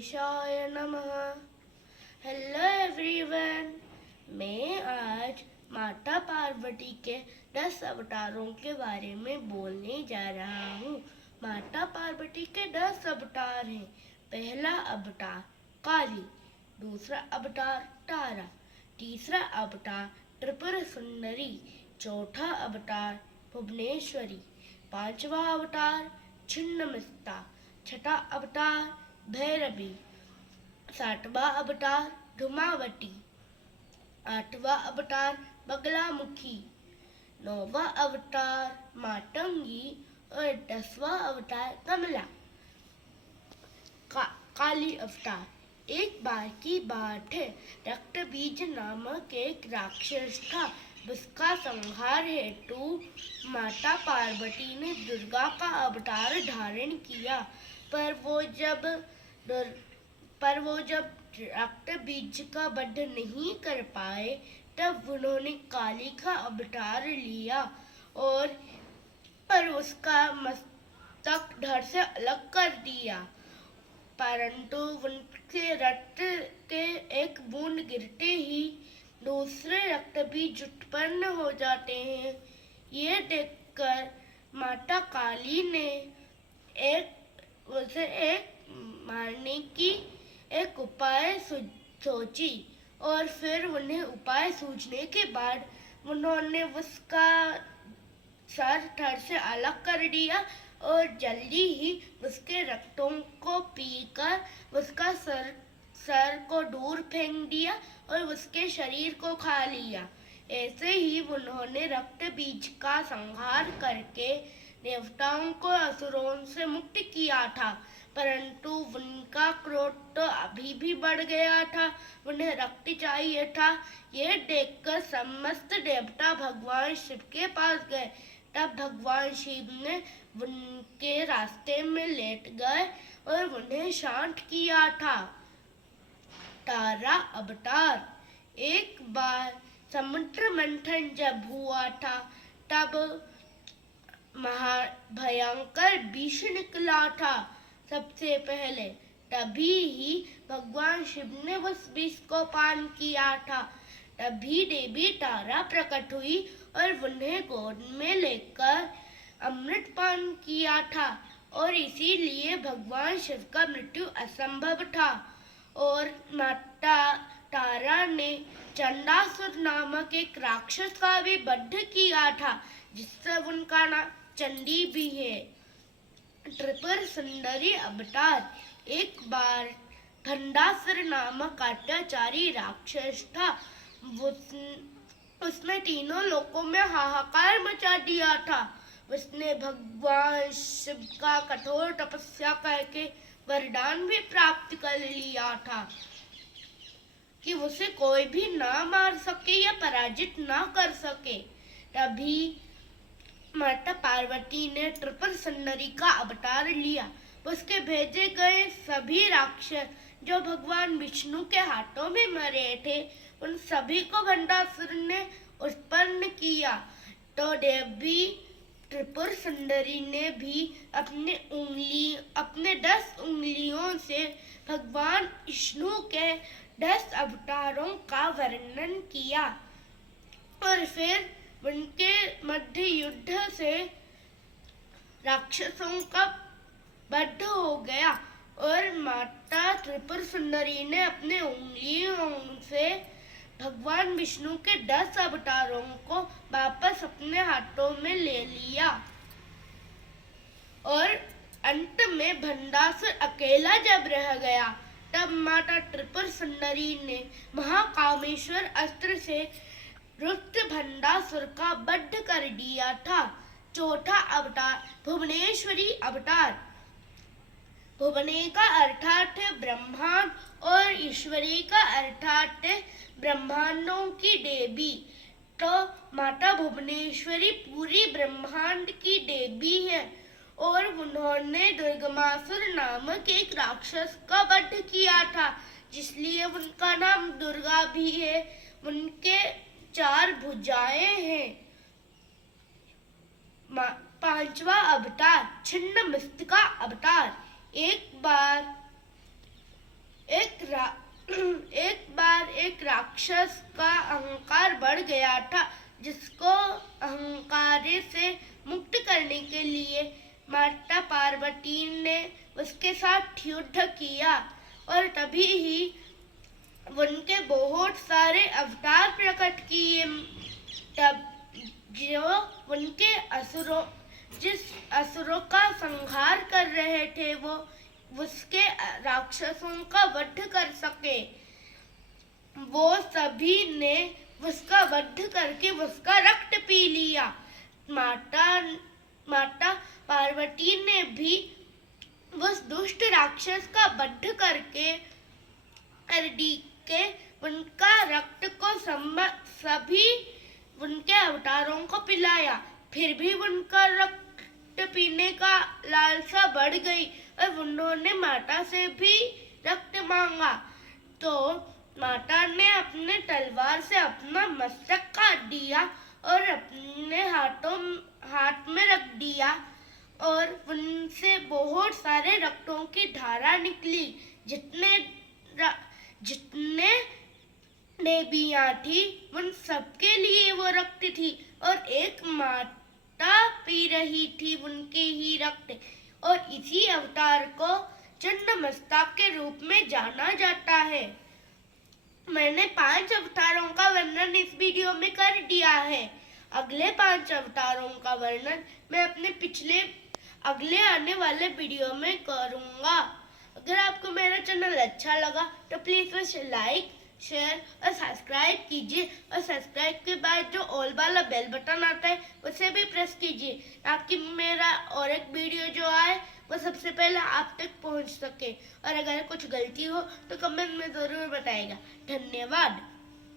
गणेशाय नमः। Hello everyone, मैं आज माता पार्वती के 10 अवतारों के बारे में बोलने जा रहा हूँ। माता पार्वती के 10 अवतार हैं। पहला अवतार काली, दूसरा अवतार तारा, तीसरा अवतार त्रिपुर सुंदरी, चौथा अवतार भुवनेश्वरी, पांचवा अवतार छिन्नमस्ता, छठा अवतार भैरवी, सातवां अवतार धूमावती, आठवां अवतार बगलामुखी, नौवां अवतार मातंगी और 10वां अवतार कमला। काली अवतार। एक बार की बात है, रक्तबीज नामक एक राक्षस था। उसका संहार हेतु माता पार्वती ने दुर्गा का अवतार धारण किया, पर वो जब रक्त बीज का वध नहीं कर पाए, तब उन्होंने काली का अवतार लिया और उसका मस्तक धड़ से अलग कर दिया। परंतु उनके रक्त के एक बूंद गिरते ही दूसरे रक्त बीज उत्पन्न हो जाते हैं। ये देखकर माता काली ने उसे मारने की एक उपाय सोची, और फिर उन्हें उपाय सूझने के बाद उन्होंने उसका सर धड़ से अलग कर दिया और जल्दी ही उसके रक्तों को पीकर उसका सर को दूर फेंक दिया और उसके शरीर को खा लिया। ऐसे ही उन्होंने रक्त बीज का संहार करके देवताओं को असुरों से मुक्त किया था, परंतु उनका क्रोध तो अभी भी बढ़ गया था। उन्हें रक्त चाहिए था। यह देखकर समस्त देवता भगवान शिव के पास गए। तब भगवान शिव ने उनके रास्ते में लेट गए और उन्हें शांत किया था। तारा अवतार। एक बार समुद्र मंथन जब हुआ था, तब भयंकर विष निकला था। सबसे पहले तभी ही भगवान शिव ने उस विष को पान किया था। तभी देवी तारा प्रकट हुई और उन्हें गोद में लेकर अमृत पान किया था, और इसीलिए भगवान शिव का मृत्यु असंभव था। और माता तारा ने चंडासुर नामक एक राक्षस का भी वध किया था, जिससे उनका नाम चंडी भी है। त्रिपुर सुंदरी अवतार। एक बार भंडासुर नामक अत्याचारी राक्षस था। उसने तीनों लोकों में हाहाकार मचा दिया था। उसने भगवान शिव का कठोर तपस्या करके वरदान भी प्राप्त कर लिया था कि उसे कोई भी ना मार सके या पराजित ना कर सके। तभी माता पार्वती ने त्रिपुर सुंदरी का अवतार लिया। उसके भेजे गए सभी राक्षस जो भगवान विष्णु के हाथों में मरे थे, उन सभी को भंडासुर ने उत्पन्न किया। तो देवी त्रिपुर सुंदरी ने भी अपने 10 उंगलियों से भगवान विष्णु के 10 अवतारों का वर्णन किया, और फिर उनके मध्य युद्ध से राक्षसों का वध हो गया, और माता त्रिपुर सुंदरी ने अपने उंगलियों से भगवान विष्णु के 10 अवतारों को वापस अपने हाथों में ले लिया। और अंत में भंडासुर अकेला जब रह गया, तब माता त्रिपुर सुंदरी ने महाकामेश्वर अस्त्र से रुद्र भंडासुर का वध कर दिया था। चौथा अवतार भुवनेश्वरी अवतार। भुवने का अर्थात है ब्रह्मांड और ईश्वरी का अर्थात है ब्रह्मांडों की देवी। तो माता भुवनेश्वरी पूरी ब्रह्मांड की देवी है, और उन्होंने दुर्गमासुर नामक एक राक्षस का वध किया था, जिसलिए उनका नाम दुर्गा भी है। उनके 4 भुजाएं हैं। पांचवा अवतार छिन्नमस्तिका अवतार। एक बार एक बार एक राक्षस का अहंकार बढ़ गया था, जिसको अहंकार से मुक्त करने के लिए माता पार्वती ने उसके साथ युद्ध किया और तभी ही उनके बहुत सारे अवतार प्रकट किए। तब जो उनके जिस असुरों का संहार कर रहे थे वो उसके राक्षसों का वध कर सके। वो सभी ने उसका वध करके उसका रक्त पी लिया। माता पार्वती ने भी उस दुष्ट राक्षस का वध करके उनका रक्त को सभी उनके अवतारों को पिलाया। फिर भी उनका रक्त पीने का लालसा बढ़ गई और उन्होंने माता से भी रक्त मांगा। तो माता ने अपने तलवार से अपना मस्तक काट दिया और अपने हाथ में रख दिया और उनसे बहुत सारे रक्तों की धारा निकली। जितने देवियां थी उन सबके लिए वो रक्त थी और एक माता पी रही थी उनके ही रक्त। और इसी अवतार को छिन्नमस्ता के रूप में जाना जाता है। मैंने 5 अवतारों का वर्णन इस वीडियो में कर दिया है। अगले 5 अवतारों का वर्णन मैं अपने अगले आने वाले वीडियो में करूंगा। अगर आपको मेरा चैनल अच्छा लगा तो प्लीज उसे लाइक, शेयर और सब्सक्राइब कीजिए और सब्सक्राइब के बाद जो ऑल वाला बेल बटन आता है उसे भी प्रेस कीजिए ताकि मेरा और एक वीडियो जो आए वो सबसे पहले आप तक पहुंच सके। और अगर कुछ गलती हो तो कमेंट में जरूर बताइएगा। धन्यवाद।